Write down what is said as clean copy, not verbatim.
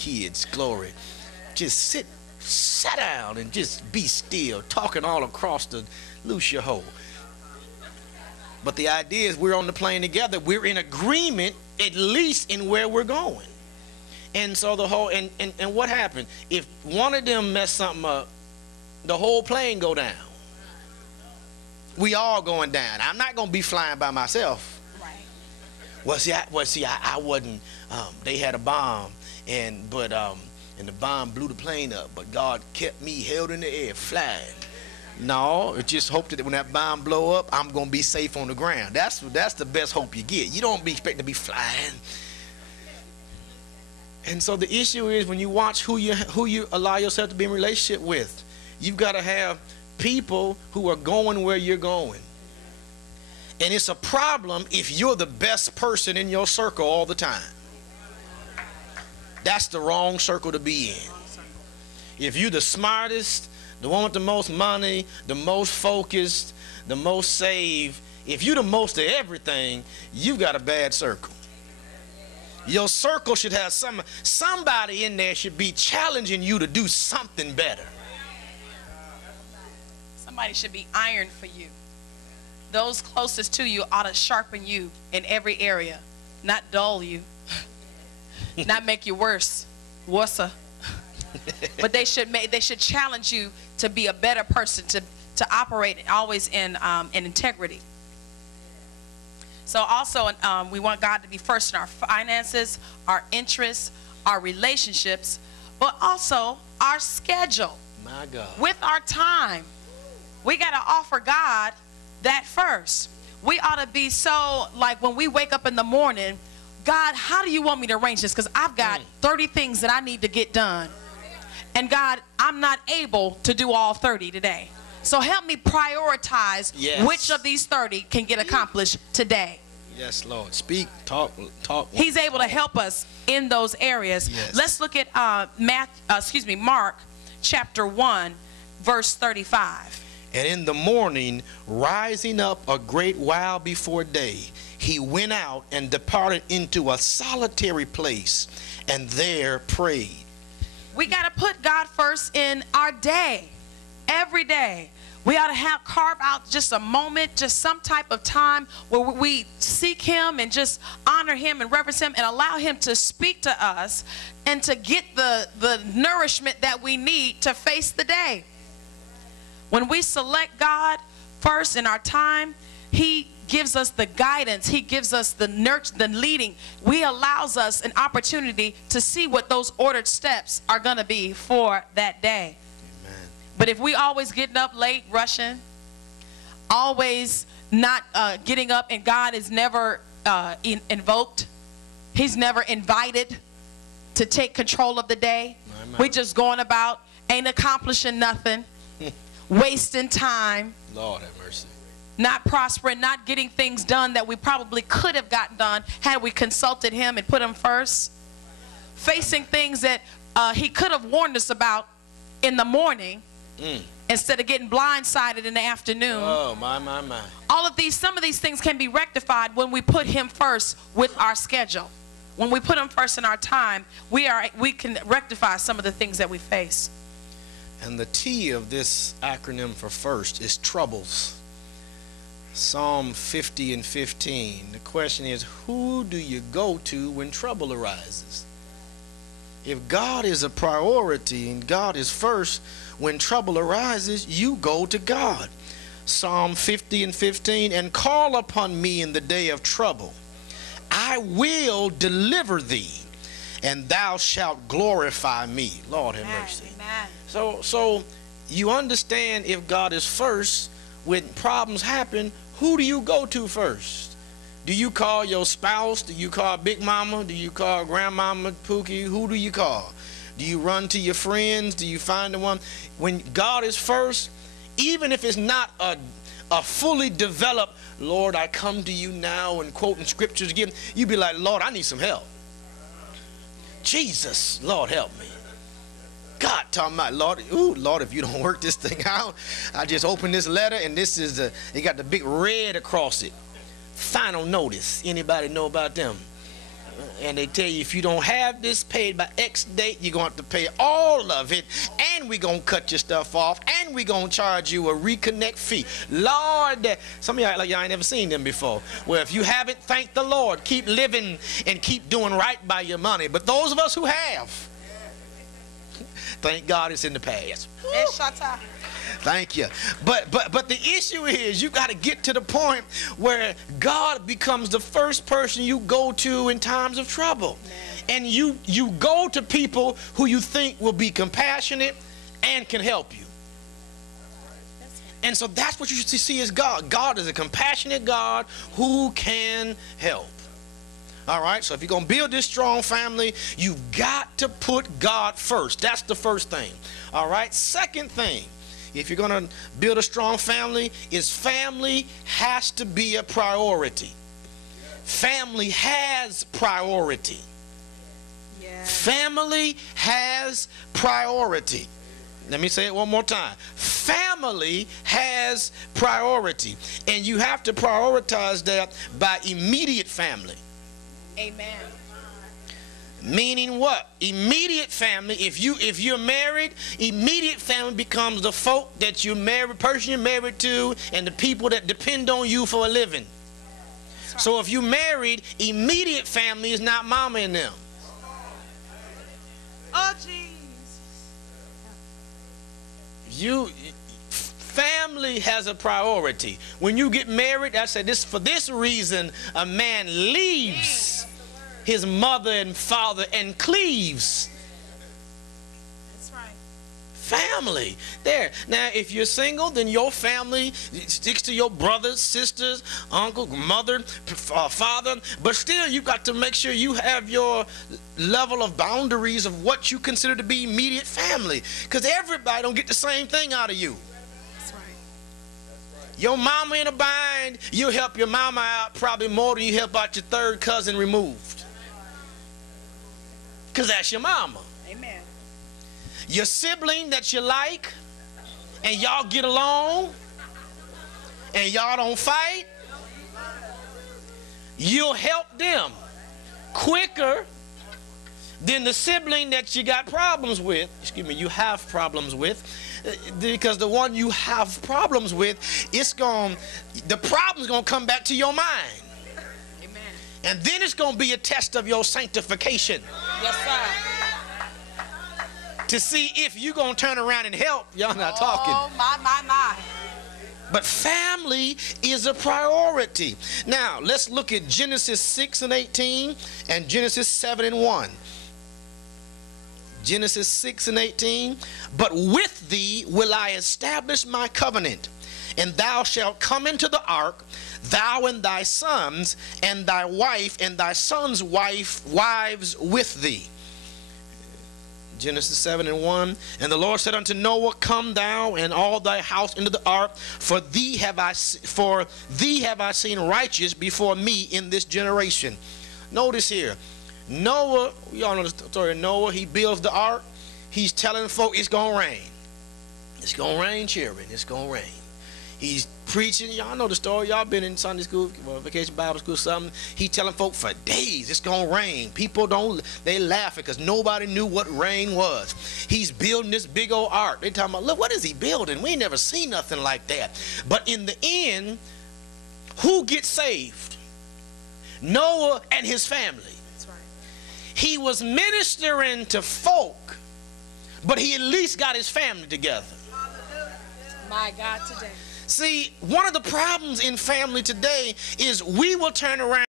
kids, Glory, just sit down and just be still, talking all across the Lucia hole. But the idea is we're on the plane together. We're in agreement, at least in where we're going. And so the whole, and what happened? If one of them mess something up, the whole plane go down. We all going down. I'm not going to be flying by myself. Right. Well, see, I wasn't, they had a bomb, and the bomb blew the plane up, but God kept me held in the air, flying. No, it just hope that when that bomb blow up, I'm going to be safe on the ground. That's the best hope you get. You don't be expected to be flying. And so the issue is when you watch who you allow yourself to be in relationship with, you've got to have people who are going where you're going. And it's a problem if you're the best person in your circle all the time. That's the wrong circle to be in. If you're the smartest, the one with the most money, the most focused, the most saved, if you're the most of everything, you've got a bad circle. Your circle should have somebody in there should be challenging you to do something better. Somebody should be iron for you. Those closest to you ought to sharpen you in every area, not dull you, not make you worse. But they should challenge you to be a better person, to operate always in integrity. So also we want God to be first in our finances, our interests, our relationships, but also our schedule. My God. With our time. We got to offer God that first. We ought to be so, like when we wake up in the morning, God, how do you want me to arrange this? Because I've got 30 things that I need to get done. And God, I'm not able to do all 30 today. So help me prioritize which of these 30 can get accomplished today. Yes, Lord. Speak, talk. He's able to help us in those areas. Yes. Let's look at Mark chapter 1, verse 35. And in the morning, rising up a great while before day, he went out and departed into a solitary place, and there prayed. We got to put God first in our day, every day. We ought to carve out just a moment, just some type of time where we seek him and just honor him and reverence him and allow him to speak to us and to get the nourishment that we need to face the day. When we select God first in our time, he gives us the guidance. He gives us the nurture, the leading. He allows us an opportunity to see what those ordered steps are going to be for that day. Amen. But if we always getting up late, rushing, always not getting up, and God is never invoked, he's never invited to take control of the day. We just going about, ain't accomplishing nothing, wasting time. Lord have mercy. Not prospering, not getting things done that we probably could have gotten done had we consulted him and put him first. Facing things that he could have warned us about in the morning instead of getting blindsided in the afternoon. Oh, my. Some of these things can be rectified when we put him first with our schedule. When we put him first in our time, we can rectify some of the things that we face. And the T of this acronym for first is troubles. Psalm 50 and 15. The question is, who do you go to when trouble arises? If God is a priority and God is first, when trouble arises, you go to God. Psalm 50 and 15, and call upon me in the day of trouble. I will deliver thee, and thou shalt glorify me. Lord have mercy. Amen. So you understand, if God is first, when problems happen, who do you go to first? Do you call your spouse? Do you call Big Mama? Do you call Grandmama Pookie? Who do you call? Do you run to your friends? Do you find the one? When God is first, even if it's not a fully developed, Lord, I come to you now, and quoting scriptures again, you be like, Lord, I need some help. Jesus, Lord, help me. God talking about, Lord, ooh, Lord, if you don't work this thing out, I just opened this letter, and this is it got the big red across it. Final notice. Anybody know about them? And they tell you if you don't have this paid by X date, you're going to have to pay all of it, and we're going to cut your stuff off, and we're going to charge you a reconnect fee. Lord, some of y'all like y'all ain't never seen them before. Well, if you haven't, thank the Lord. Keep living and keep doing right by your money. But those of us who have, thank God it's in the past. Thank you. But the issue is you got to get to the point where God becomes the first person you go to in times of trouble. And you go to people who you think will be compassionate and can help you. And so that's what you should see as God. God is a compassionate God who can help. All right, so if you're going to build this strong family, you've got to put God first. That's the first thing. All right, second thing, if you're going to build a strong family, is family has to be a priority. Family has priority. Yeah. Family has priority. Let me say it one more time. Family has priority. And you have to prioritize that by immediate family. Amen. Meaning what? Immediate family. If you're married, immediate family becomes the folk that you're married, person you're married to, and the people that depend on you for a living. Right. So if you're married, immediate family is not mama and them. Oh, jeez. Family has a priority. When you get married, I said this for this reason, a man leaves his mother and father and cleaves. That's right. Family. There. Now, if you're single, then your family sticks to your brothers, sisters, uncle, mother, father. But still, you got to make sure you have your level of boundaries of what you consider to be immediate family. Because everybody don't get the same thing out of you. That's right. Your mama in a bind, you'll help your mama out probably more than you help out your third cousin removed. Because that's your mama. Amen. Your sibling that you like, and y'all get along, and y'all don't fight, you'll help them quicker than the sibling that you got problems with. Excuse me, you have problems with. Because the one you have problems with, the problem's going to come back to your mind. And then it's going to be a test of your sanctification. Yes, sir. To see if you're going to turn around and help. Y'all not talking. Oh, my. But family is a priority. Now, let's look at Genesis 6:18 and Genesis 7:1. Genesis 6:18. But with thee will I establish my covenant, and thou shalt come into the ark, thou and thy sons, and thy wife, and thy sons' wives with thee. Genesis 7:1. And the Lord said unto Noah, come thou and all thy house into the ark, for thee have I seen righteous before me in this generation. Notice here, Noah, we all know the story of Noah. He builds the ark. He's telling folk it's going to rain. It's going to rain, children. It's going to rain. He's preaching. Y'all know the story. Y'all been in Sunday school, vacation Bible school, something. He's telling folk for days it's going to rain. People they laughing because nobody knew what rain was. He's building this big old ark. They talking about, look, what is he building? We ain't never seen nothing like that. But in the end, who gets saved? Noah and his family. That's right. He was ministering to folk, but he at least got his family together. My God, today. See, one of the problems in family today is we will turn around